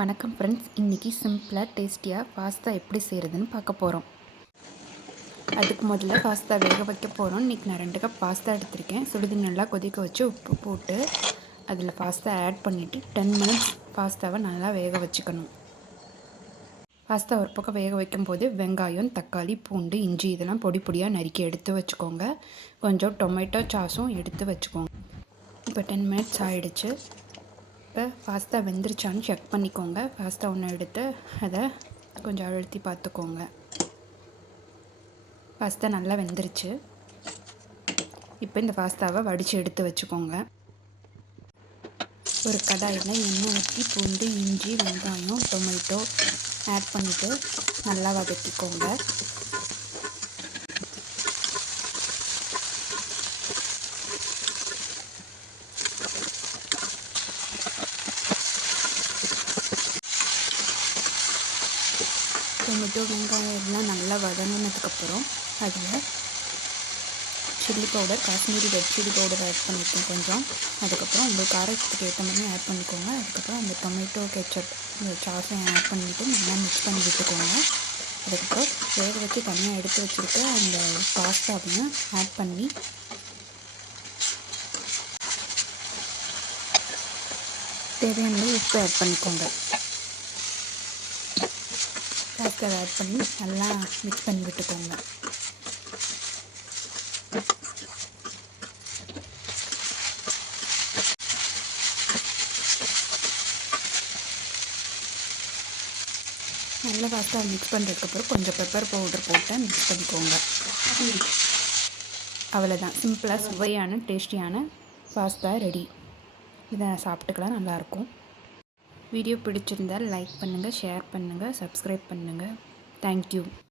வணக்கம் ஃப்ரெண்ட்ஸ், இன்றைக்கி சிம்பிளாக டேஸ்டியாக பாஸ்தா எப்படி செய்கிறதுன்னு பார்க்க போகிறோம். அதுக்கு முதல்ல பாஸ்தா வேக வைக்க போகிறோம். இன்றைக்கி நான் 2 கப் பாஸ்தா எடுத்திருக்கேன். சுடுதண்ணி நல்லா கொதிக்க வச்சு உப்பு போட்டு அதில் பாஸ்தா ஆட் பண்ணிவிட்டு 10 மினிட்ஸ் பாஸ்தாவை நல்லா வேக வச்சுக்கணும். பாஸ்தா ஒரு பக்கம் வேக வைக்கும்போது வெங்காயம், தக்காளி, பூண்டு, இஞ்சி இதெல்லாம் பொடி பொடியாக நறுக்கி எடுத்து வச்சுக்கோங்க. கொஞ்சம் டொமேட்டோ சாஸும் எடுத்து வச்சுக்கோங்க. இப்போ 10 மினிட்ஸ் ஆகிடுச்சு. இப்போ பாஸ்தா வெந்துருச்சான்னு செக் பண்ணிக்கோங்க. பாஸ்தா ஒன்று எடுத்து அதை கொஞ்சம் அழுத்தி பார்த்துக்கோங்க. பாஸ்தா நல்லா வெந்துருச்சு. இப்போ இந்த பாஸ்தாவை வடித்து எடுத்து வச்சுக்கோங்க. ஒரு கடாயில் எண்ணெய் ஊற்றி பூண்டு, இஞ்சி, வெங்காயம், டொமேட்டோ ஆட் பண்ணிவிட்டு நல்லா வதக்கிக்கோங்க. டொமேட்டோ, வெங்காயம் எல்லாம் நல்லா வதங்கினதுக்கப்புறம் அதில் chilli powder, Kashmiri red chilli powder add பண்ணியிருக்கேன் கொஞ்சம். அதுக்கப்புறம் உங்கள் காரத்துக்கு ஏற்ற மாதிரி ஆட் பண்ணிக்கோங்க. அதுக்கப்புறம் அந்த டொமேட்டோ கெச்சப் இந்த சாஸையும் ஆட் பண்ணிவிட்டு நல்லா மிக்ஸ் பண்ணி விட்டுக்கோங்க. அதுக்கப்புறம் வேக வச்சு தனியாக எடுத்து வச்சுருக்க அந்த பாஸ்தாவையும் ஆட் பண்ணி தேவையான உப்பு ஆட் பண்ணிக்கோங்க. பாஸ்தாவை ஆட் பண்ணி நல்லா மிக்ஸ் பண்ணி விட்டுக்கோங்க. நல்லா பாஸ்தா மிக்ஸ் பண்ணுறதுக்கப்புறம் கொஞ்சம் பெப்பர் பவுடர் போட்டு மிக்ஸ் பண்ணிக்கோங்க. அவ்வளோதான், சிம்பிளாக சுவையான டேஸ்டியான பாஸ்தா ரெடி. இதை சாப்பிட்டுக்கலாம், நல்லாயிருக்கும். வீடியோ பிடிச்சிருந்தால் லைக் பண்ணுங்கள், ஷேர் பண்ணுங்கள், சப்ஸ்கிரைப் பண்ணுங்கள். தேங்க்யூ.